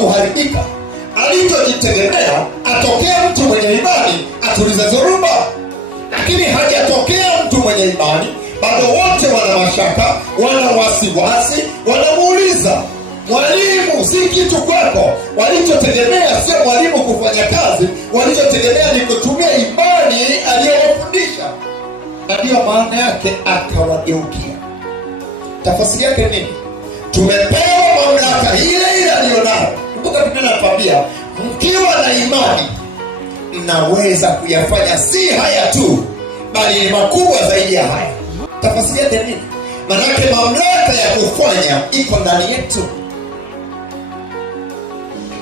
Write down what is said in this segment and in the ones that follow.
kuharibika. Alichojitegemea atokea mtu mwenye imani atulize dhoruba, lakini hajatokea mtu mwenye imani. Bado wote wana mashaka, wana wasiwasi, wanamuuliza mwalimu, si kitu kwako. Walichotegemea sio mwalimu kufanya kazi, walichotegemea ni kutumia imani aliyowafundisha. Na ndiyo maana yake akawageukia. Tafasiri yake nini? Tumepewa mamlaka ile ile aliyonayo. Kumbuka Biblia inatuambia mkiwa na imani mnaweza kuyafanya si haya tu, bali ni makubwa zaidi ya haya. Tafasiri yake nini? Manake mamlaka ya kufanya iko ndani yetu.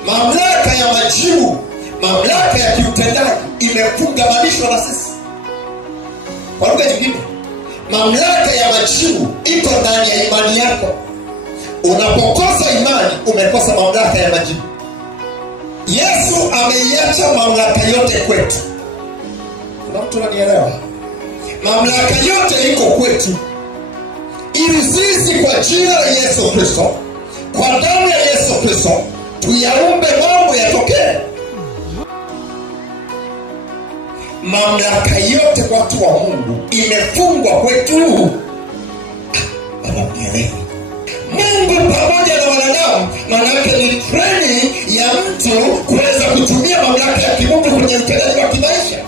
Mamlaka ya majibu, mamlaka ya kiutendaji imefungamanishwa na sisi. Kwa lugha nyingine, mamlaka ya majibu iko ndani ya imani yako. Unapokosa imani, umekosa mamlaka ya majibu. Yesu ameiacha mamlaka yote kwetu. Kuna mtu ananielewa? Mamlaka yote iko kwetu, ili sisi kwa jina la Yesu Kristo, kwa damu ya Yesu Kristo, tuyaumbe mambo yatokee. Mamlaka yote kwa watu wa Mungu imefungwa kwetu. Ananielewa? Mungu pamoja na wanadamu, manake ni training ya mtu kuweza kutumia mamlaka ya kimungu kwenye utendaji wa kimaisha.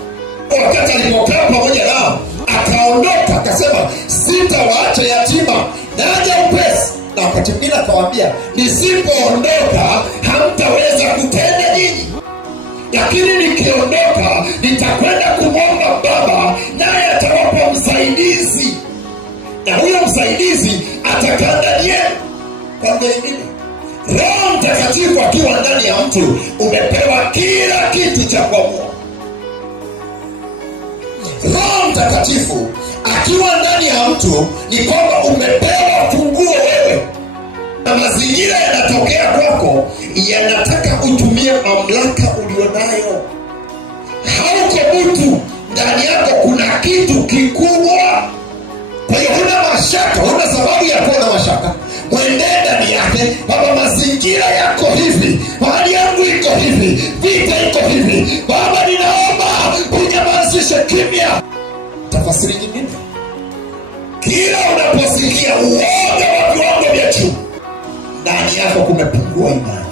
Wakati alipokaa pamoja nao, akaondoka akasema, sitawaacha yatima, naja upesi. Na wakati mwingine akawaambia, nisipoondoka hamtaweza kutenda nyinyi, lakini nikiondoka nitakwenda kumwomba Baba, naye atawapa msaidizi, na huyo msaidizi atakaa ndani yenu. Kwa nini? Roho Mtakatifu akiwa ndani ya mtu, umepewa kila kitu cha kuamua. Roho Mtakatifu akiwa ndani ya mtu ni kwamba umepewa funguo wewe, na mazingira yanatokea kwako yanataka utumie mamlaka ulionayo. Hauko mtu, ndani yako kuna kitu kikubwa. Kwa hiyo huna mashaka, huna sababu ya kuwa na mashaka. Mwendee ndani yake, Baba, mazingira yako hivi, hali yangu iko hivi, vita iko hivi, Baba ninaomba unyamazishe kimya. Tafasiri nyingine, kila unaposikia uoga wa viwango vya juu, ndani yako kumepungua imani.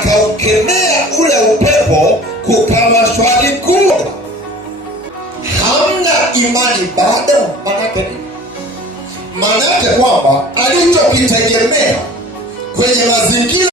Akaukemea ule upepo, kukawa shwari kubwa. Hamna imani bado. Manake kwamba alichokitegemea kwenye mazingira